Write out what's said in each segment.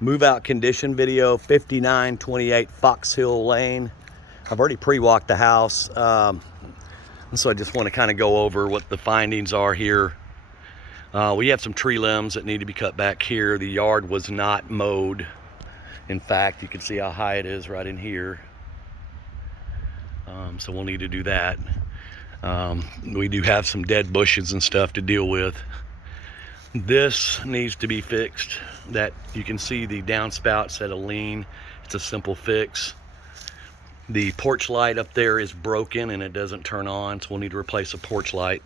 Move out condition video, 5928 Foxhill Lane. I've already pre-walked the house, and so I just want to kind of go over what the findings are here. We have some tree limbs that need to be cut back here. The yard was not mowed. In fact, you can see how high it is right in here. So we'll need to do that. We do have some dead bushes and stuff to deal with. This needs to be fixed. That you can see the downspouts at a lean. It's a simple fix. The porch light up there is broken and it doesn't turn on, so we'll need to replace the porch light.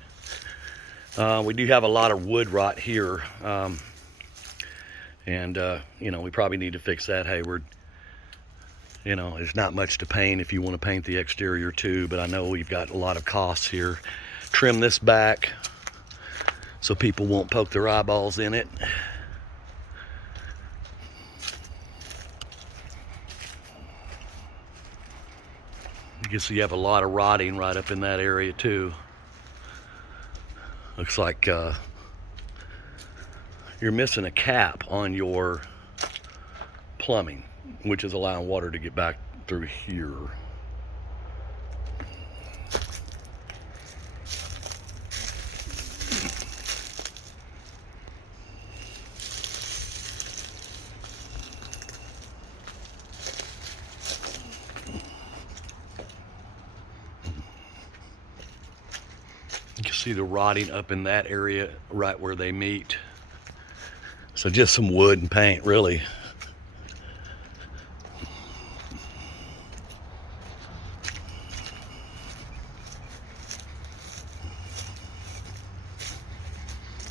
We do have a lot of wood rot here, and we probably need to fix that, Hayward. There's not much to paint if you want to paint the exterior too, but I know we've got a lot of costs here. Trim this back so people won't poke their eyeballs in it. You can see you have a lot of rotting right up in that area too. Looks like you're missing a cap on your plumbing, which is allowing water to get back through here. You can see the rotting up in that area right where they meet. So just some wood and paint, really.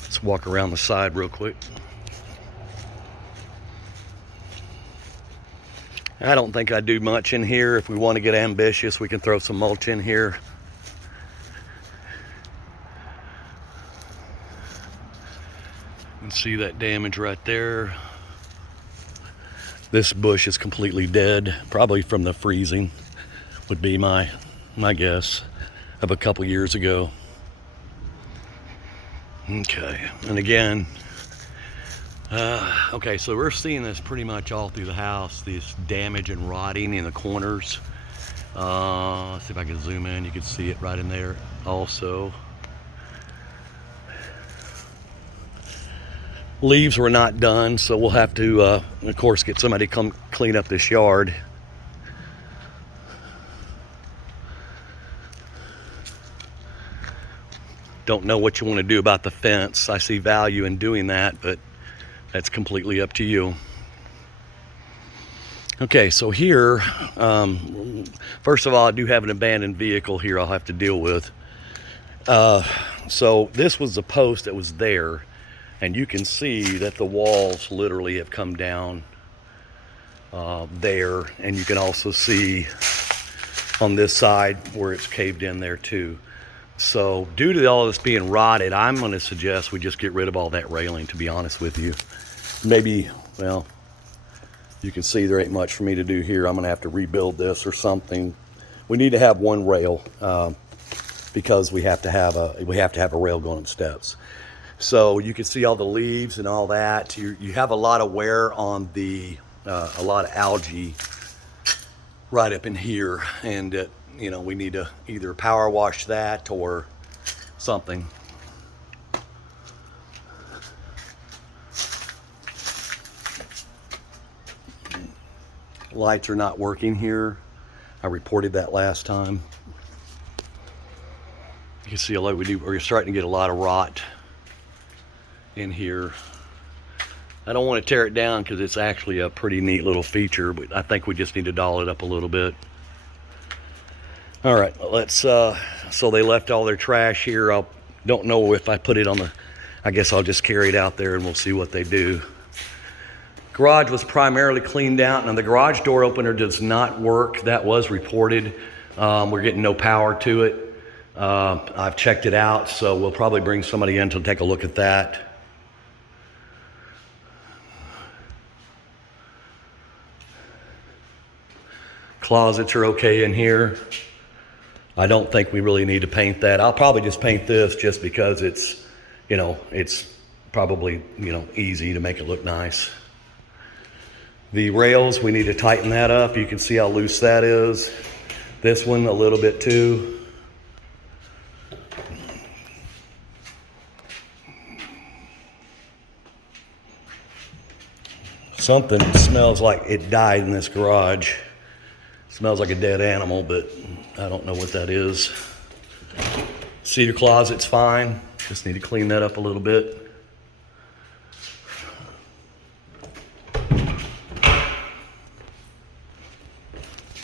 Let's walk around the side real quick. I don't think I do much in here. If we want to get ambitious, we can throw some mulch in here. You can see that damage right there. This bush is completely dead, probably from the freezing, would be my guess, of a couple years ago. Okay, and again, okay, so we're seeing this pretty much all through the house, this damage and rotting in the corners. Let's see if I can zoom in. You can see it right in there also. Leaves were not done, so we'll have to, of course, get somebody to come clean up this yard. Don't know what you want to do about the fence. I see value in doing that, but that's completely up to you. Okay, so here, first of all, I do have an abandoned vehicle here I'll have to deal with. So this was the post that was there, and you can see that the walls literally have come down there, and you can also see on this side where it's caved in there too. So due to all this being rotted, I'm going to suggest we just get rid of all that railing, to be honest with you. Maybe, well, you can see there ain't much for me to do here. I'm going to have to rebuild this or something. We need to have one rail because we have to have a rail going up steps. So you can see all the leaves and all that. You have a lot of wear on the a lot of algae right up in here, and we need to either power wash that or something. Lights are not working here. I reported that last time. You can see we're starting to get a lot of rot in here. I don't want to tear it down because it's actually a pretty neat little feature, but I think we just need to doll it up a little bit. All right, let's, so they left all their trash here. I don't know if I put it on I guess I'll just carry it out there and we'll see what they do. Garage was primarily cleaned out. Now the garage door opener does not work. That was reported. We're getting no power to it. I've checked it out, so we'll probably bring somebody in to take a look at that. Closets are okay in here. I don't think we really need to paint that. I'll probably just paint this just because it's, it's probably, easy to make it look nice. The rails, we need to tighten that up. You can see how loose that is. This one a little bit too. Something smells like it died in this garage. Smells like a dead animal, but I don't know what that is. Cedar closet's fine. Just need to clean that up a little bit.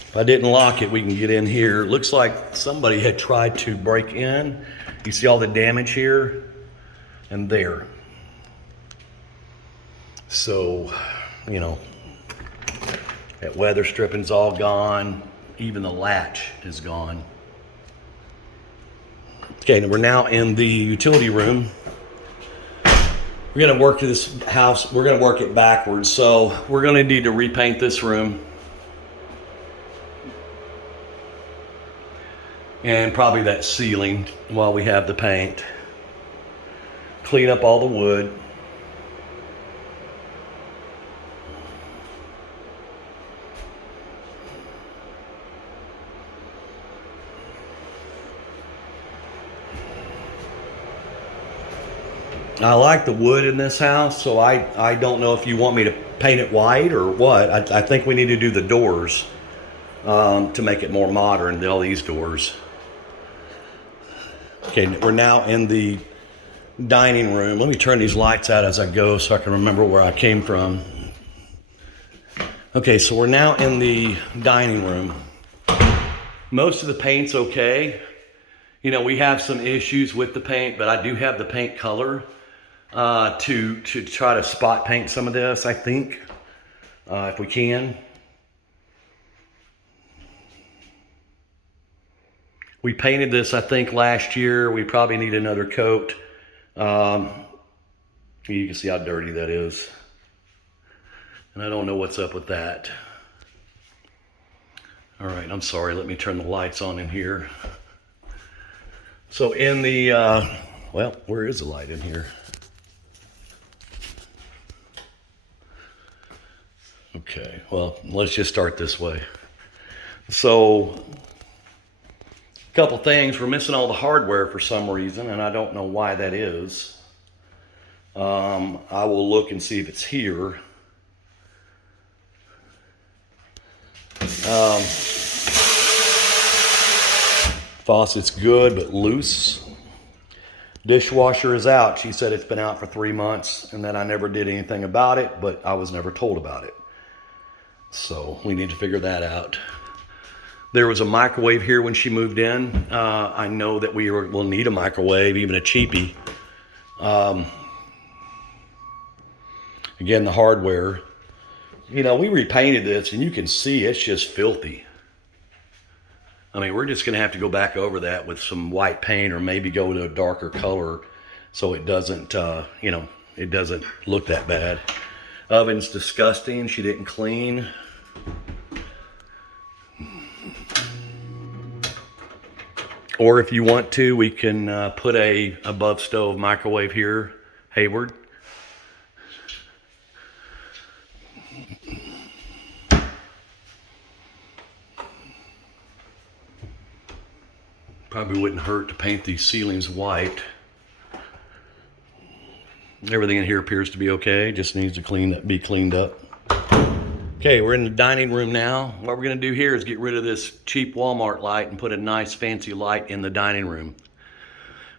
If I didn't lock it, we can get in here. Looks like somebody had tried to break in. You see all the damage here and there. So, you know, that weather stripping's all gone. Even the latch is gone. Okay, we're now in the utility room. We're gonna work this house, we're gonna work it backwards. So we're gonna need to repaint this room. And probably that ceiling while we have the paint. Clean up all the wood. I like the wood in this house, so I don't know if you want me to paint it white or what. I think we need to do the doors to make it more modern than all these doors. Okay, we're now in the dining room. Let me turn these lights out as I go so I can remember where I came from. Okay, so we're now in the dining room. Most of the paint's okay. You know, we have some issues with the paint, but I do have the paint color to try to spot paint some of this, I think, if we can. We painted this, I think, last year. We probably need another coat. You can see how dirty that is. And I don't know what's up with that. All right, I'm sorry. Let me turn the lights on in here. So in the, well, where is the light in here? Okay, well, let's just start this way. So, a couple things. We're missing all the hardware for some reason, and I don't know why that is. I will look and see if it's here. Faucet's good, but loose. Dishwasher is out. She said it's been out for 3 months and that I never did anything about it, but I was never told about it. So we need to figure that out. There was a microwave here when she moved in. I know that we'll need a microwave, even a cheapie. Again, the hardware. You know, we repainted this and you can see it's just filthy. I mean, we're just going to have to go back over that with some white paint or maybe go to a darker color so it doesn't, you know, it doesn't look that bad. Oven's disgusting. She didn't clean. Or if you want to, we can put a above stove microwave here, Hayward. Probably wouldn't hurt to paint these ceilings white. Everything in here appears to be okay, just needs to be cleaned up. Okay, we're in the dining room now. What we're gonna do here is get rid of this cheap Walmart light and put a nice fancy light in the dining room.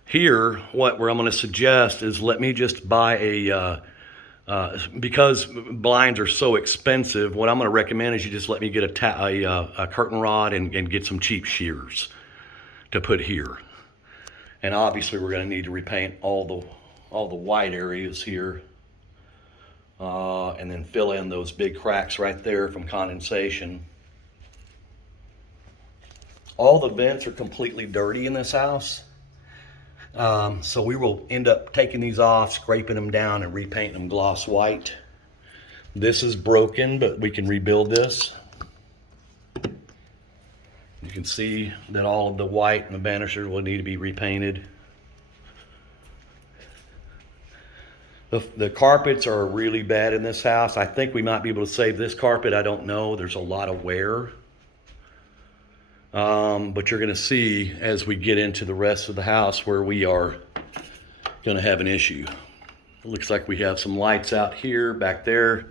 Here, where I'm gonna suggest is let me just buy because blinds are so expensive, what I'm gonna recommend is you just let me get a curtain rod and get some cheap shears to put here. And obviously we're gonna need to repaint all the white areas here. And then fill in those big cracks right there from condensation. All the vents are completely dirty in this house. So we will end up taking these off, scraping them down and repainting them gloss white. This is broken, but we can rebuild this. You can see that all of the white and the banisters will need to be repainted. The carpets are really bad in this house. I think we might be able to save this carpet. I don't know. There's a lot of wear. But you're going to see as we get into the rest of the house where we are going to have an issue. It looks like we have some lights out here, back there.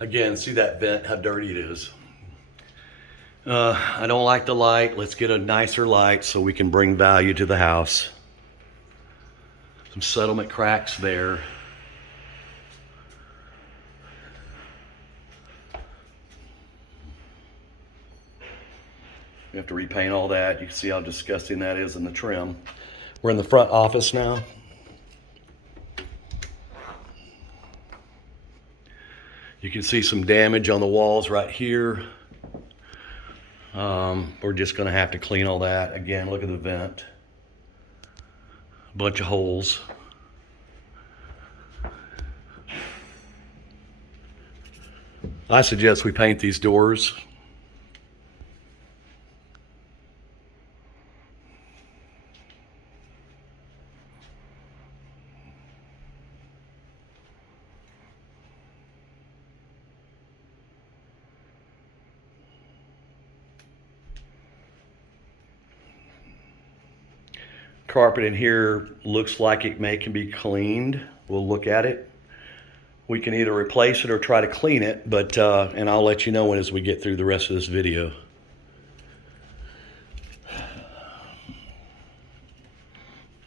Again, see that vent, how dirty it is. I don't like the light. Let's get a nicer light so we can bring value to the house. Some settlement cracks there. We have to repaint all that. You can see how disgusting that is in the trim. We're in the front office now. You can see some damage on the walls right here. We're just going to have to clean all that. Again, look at the vent. A bunch of holes. I suggest we paint these doors. Carpet in here looks like it can be cleaned. We'll look at it. We can either replace it or try to clean it, but and I'll let you know as we get through the rest of this video.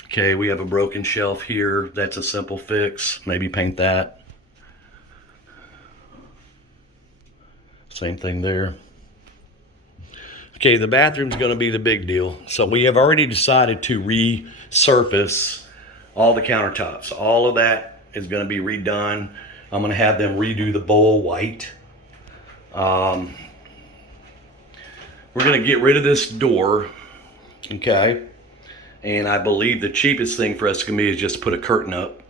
Okay, we have a broken shelf here. That's a simple fix. Maybe paint that. Same thing there. Okay, the bathroom's going to be the big deal. So we have already decided to resurface all the countertops. All of that is going to be redone. I'm going to have them redo the bowl white. We're going to get rid of this door, okay? And I believe the cheapest thing for us to be is just put a curtain up.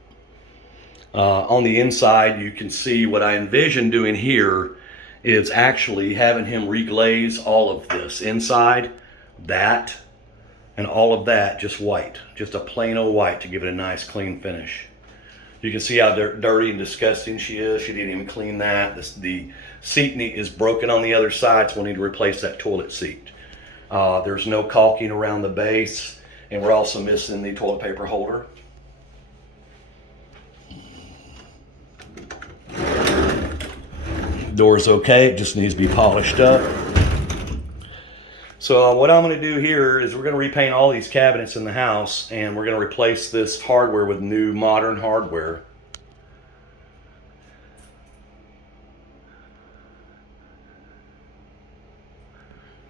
On the inside, you can see what I envision doing here is actually having him reglaze all of this inside, that, and all of that just white. Just a plain old white to give it a nice clean finish. You can see how dirty and disgusting she is. She didn't even clean that. The seat is broken on the other side, so we'll need to replace that toilet seat. There's no caulking around the base, and we're also missing the toilet paper holder. Door's okay, it just needs to be polished up. So what I'm going to do here is we're going to repaint all these cabinets in the house, and we're going to replace this hardware with new modern hardware.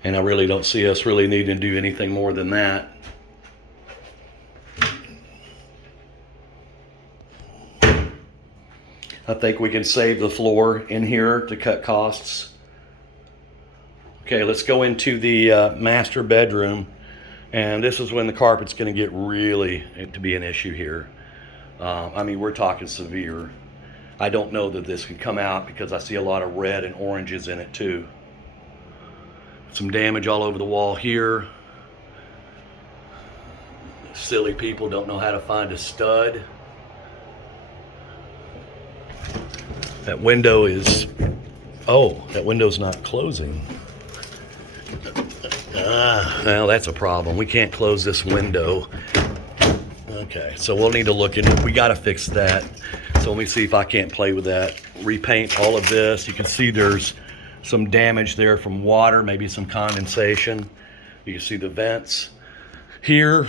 And I really don't see us really needing to do anything more than that. I think we can save the floor in here to cut costs. Okay, let's go into the master bedroom. And this is when the carpet's going to get really to be an issue here. I mean, we're talking severe. I don't know that this can come out because I see a lot of red and oranges in it too. Some damage all over the wall here. Silly people don't know how to find a stud. That window is, oh, that window's not closing. Well, that's a problem. We can't close this window. Okay, so we'll need to look into it. We got to fix that. So let me see if I can't play with that. Repaint all of this. You can see there's some damage there from water, maybe some condensation. You can see the vents. Here,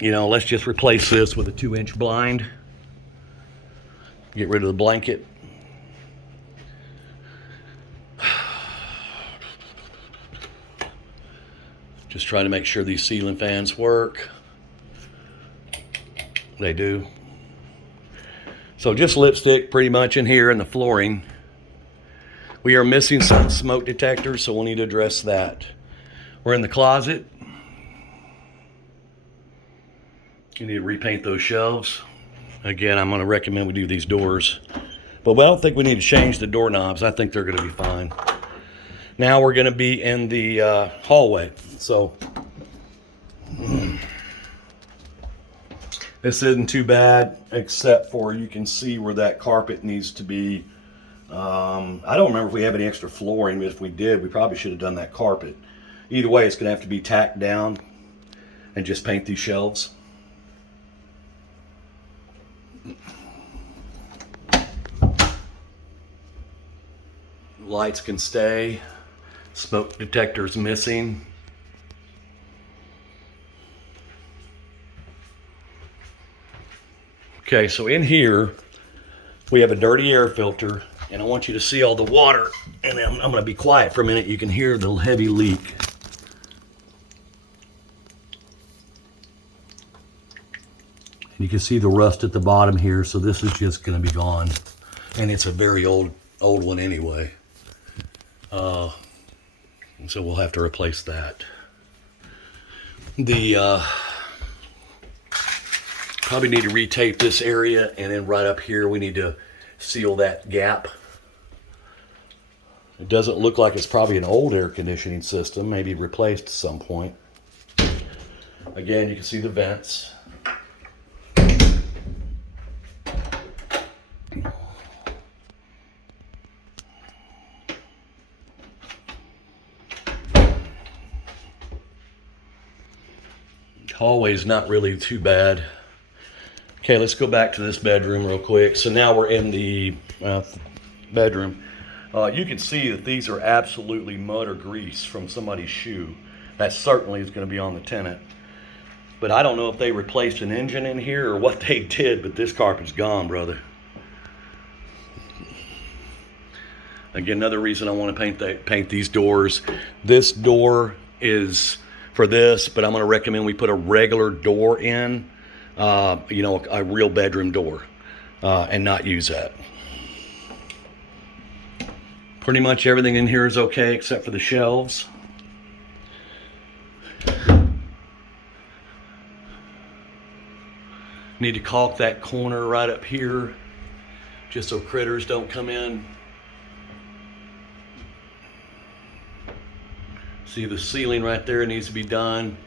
you know, let's just replace this with a 2-inch blind. Get rid of the blanket. Just trying to make sure these ceiling fans work. They do. So just lipstick pretty much in here in the flooring. We are missing some smoke detectors, so we'll need to address that. We're in the closet. You need to repaint those shelves. Again, I'm going to recommend we do these doors. But I don't think we need to change the doorknobs. I think they're going to be fine. Now we're going to be in the hallway. So This isn't too bad, except for you can see where that carpet needs to be. I don't remember if we have any extra flooring, but if we did, we probably should have done that carpet. Either way, it's going to have to be tacked down and just paint these shelves. Lights can stay. Smoke detector's missing. Okay, so in here we have a dirty air filter, and I want you to see all the water, and I'm going to be quiet for a minute. You can hear the heavy leak. You can see the rust at the bottom here, so this is just going to be gone. And it's a very old one anyway. So we'll have to replace that. Probably need to retape this area, and then right up here we need to seal that gap. It doesn't look like it's probably an old air conditioning system, maybe replaced at some point. Again, you can see the vents. Hallway's not really too bad. Okay, let's go back to this bedroom real quick. So now we're in the bedroom. You can see that these are absolutely mud or grease from somebody's shoe. That certainly is going to be on the tenant. But I don't know if they replaced an engine in here or what they did, but this carpet's gone, brother. Again, another reason I want to paint these doors. This door is for this, but I'm going to recommend we put a regular door in, a real bedroom door, and not use that. Pretty much everything in here is okay except for the shelves. Need to caulk that corner right up here just so critters don't come in. See the ceiling right there needs to be done.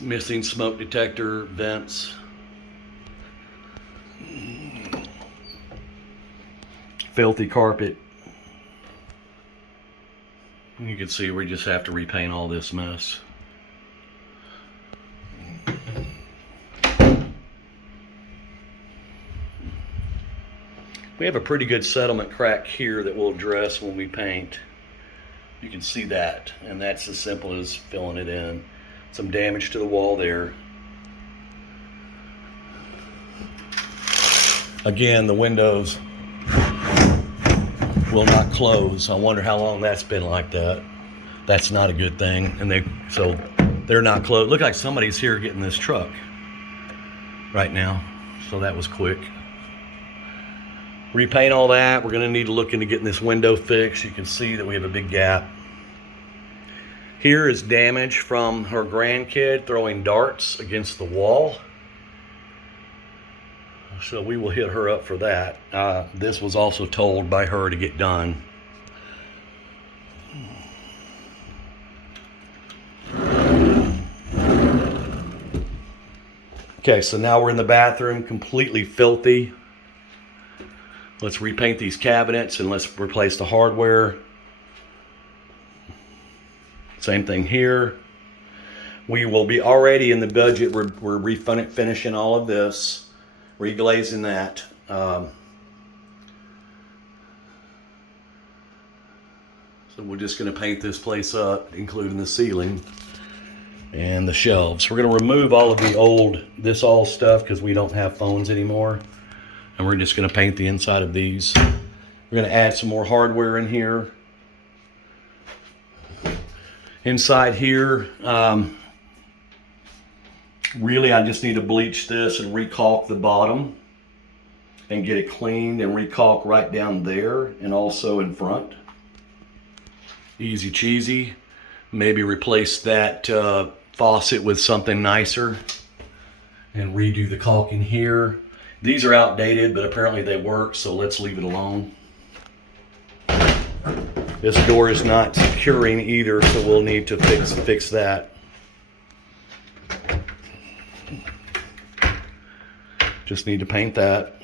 Missing smoke detector, vents. Filthy carpet. You can see we just have to repaint all this mess. We have a pretty good settlement crack here that we'll address when we paint. You can see that, and that's as simple as filling it in. Some damage to the wall there. Again, the windows will not close. I wonder how long that's been like that. That's not a good thing. And they're not closed. Look like somebody's here getting this truck right now. So that was quick. Repaint all that. We're going to need to look into getting this window fixed. You can see that we have a big gap. Here is damage from her grandkid throwing darts against the wall. So we will hit her up for that. This was also told by her to get done. Okay, so now we're in the bathroom, completely filthy. Let's repaint these cabinets and let's replace the hardware. Same thing here. We will be already in the budget. We're finishing all of this, reglazing that. So we're just going to paint this place up, including the ceiling and the shelves. We're going to remove all of the old all stuff because we don't have phones anymore. And we're just going to paint the inside of these. We're going to add some more hardware in here. Inside here, really I just need to bleach this and recalk the bottom and get it cleaned and recalk right down there and also in front. Easy cheesy. Maybe replace that faucet with something nicer and redo the caulking here. These are outdated, but apparently they work, so let's leave it alone. This door is not securing either, so we'll need to fix that. Just need to paint that.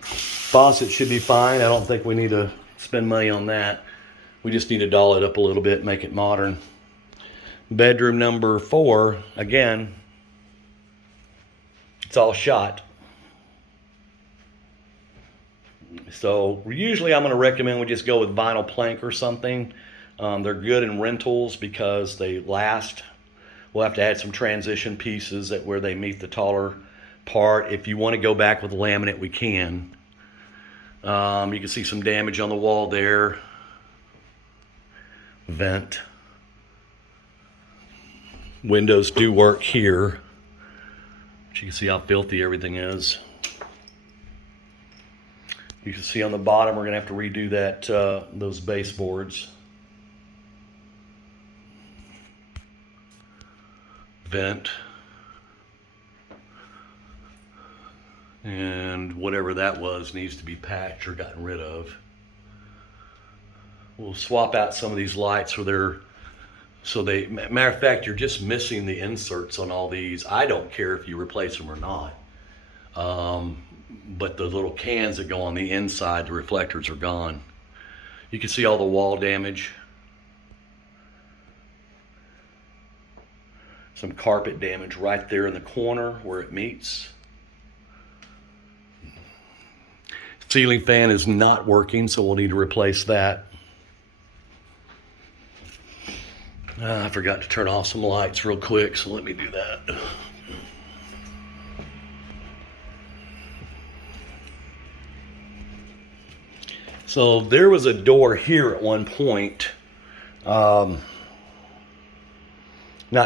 Faucet should be fine. I don't think we need to spend money on that. We just need to doll it up a little bit, make it modern. Bedroom number 4, again, it's all shot. So usually I'm going to recommend we just go with vinyl plank or something. They're good in rentals because they last. We'll have to add some transition pieces where they meet the taller part. If you want to go back with laminate, we can. You can see some damage on the wall there. Vent. Windows do work here. But you can see how filthy everything is. You can see on the bottom we're going to have to redo that those baseboards. Vent. And whatever that was needs to be patched or gotten rid of. We'll swap out some of these lights matter of fact, you're just missing the inserts on all these. I don't care if you replace them or not. But the little cans that go on the inside, the reflectors are gone. You can see all the wall damage. Some carpet damage right there in the corner where it meets. Ceiling fan is not working, so we'll need to replace that. I forgot to turn off some lights real quick, so let me do that. So there was a door here at one point. Not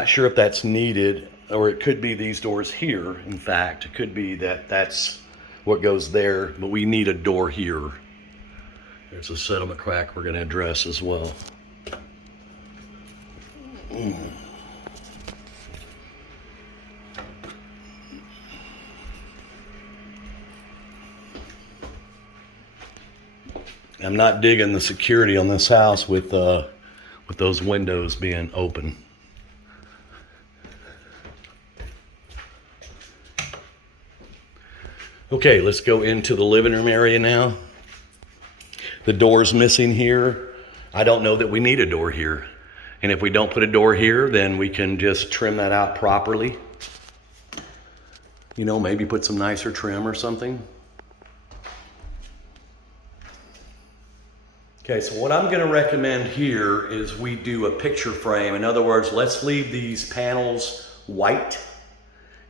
sure if that's needed, or it could be these doors here. In fact, it could be that's what goes there, but we need a door here. There's a settlement crack we're going to address as well. I'm not digging the security on this house with those windows being open. Okay, let's go into the living room area now. The door's missing here. I don't know that we need a door here. And if we don't put a door here, then we can just trim that out properly. You know, maybe put some nicer trim or something. Okay, so what I'm going to recommend here is we do a picture frame. In other words, let's leave these panels white,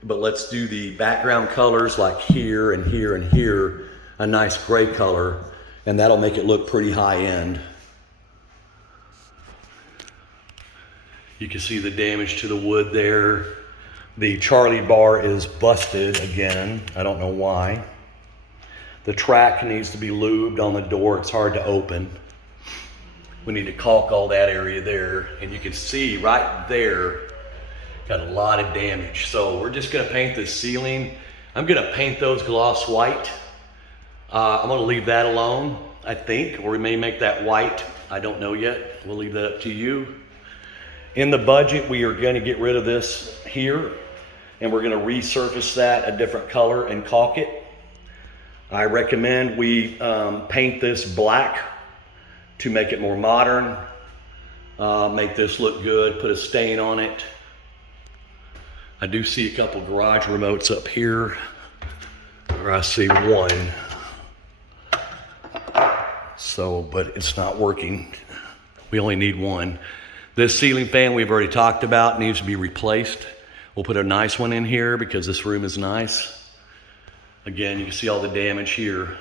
but let's do the background colors like here and here and here, a nice gray color, and that'll make it look pretty high end. You can see the damage to the wood there. The Charlie bar is busted again. I don't know why. The track needs to be lubed on the door. It's hard to open. We need to caulk all that area there. And you can see right there, got a lot of damage. So we're just gonna paint the ceiling. I'm gonna paint those gloss white. I'm gonna leave that alone, I think, or we may make that white. I don't know yet. We'll leave that up to you. In the budget, we are gonna get rid of this here, and we're gonna resurface that a different color and caulk it. I recommend we paint this black to make it more modern, make this look good, put a stain on it. I do see a couple garage remotes up here, or I see one. So, but it's not working. We only need one. This ceiling fan we've already talked about needs to be replaced. We'll put a nice one in here because this room is nice. Again, you can see all the damage here.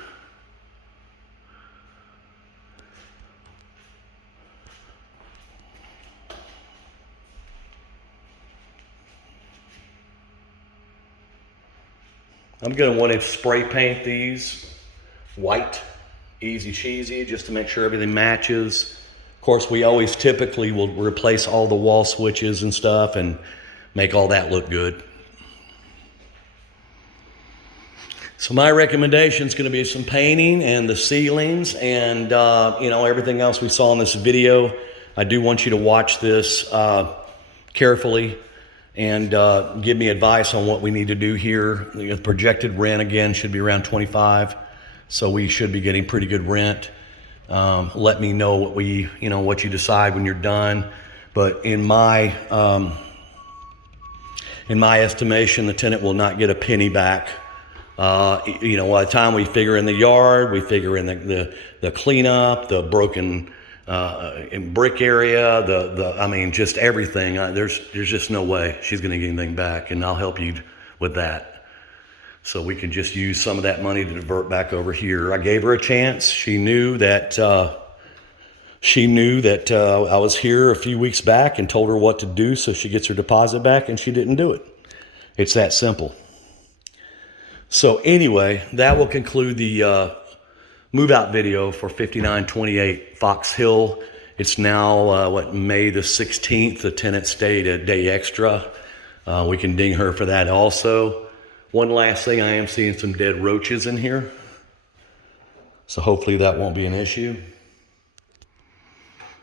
I'm gonna want to spray paint these white, easy cheesy, just to make sure everything matches. Of course, we always typically will replace all the wall switches and stuff and make all that look good. So my recommendation is going to be some painting and the ceilings and everything else we saw in this video. I do want you to watch this carefully and give me advice on what we need to do here. The projected rent again should be around 25, so we should be getting pretty good rent. Let me know what what you decide when you're done. But in my estimation, the tenant will not get a penny back. By the time we figure in the yard, we figure in the cleanup, the broken brick area, just everything. There's just no way she's going to get anything back, and I'll help you with that. So we can just use some of that money to divert back over here. I gave her a chance. She knew that I was here a few weeks back and told her what to do so she gets her deposit back, and she didn't do it. It's that simple. So anyway, that will conclude the move-out video for 5928 Foxhill. It's now, May the 16th. The tenant stayed a day extra. We can ding her for that also. One last thing, I am seeing some dead roaches in here. So hopefully that won't be an issue.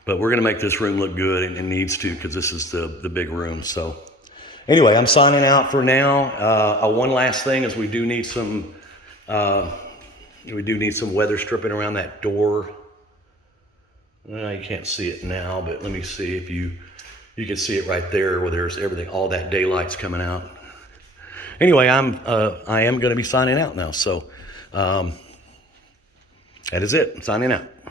But we're going to make this room look good, and it needs to, because this is the big room. So anyway, I'm signing out for now. One last thing is we do need some weather stripping around that door. You can't see it now, but let me see if you can see it right there where there's everything, all that daylight's coming out. Anyway, I am going to be signing out now. So that is it. I'm signing out.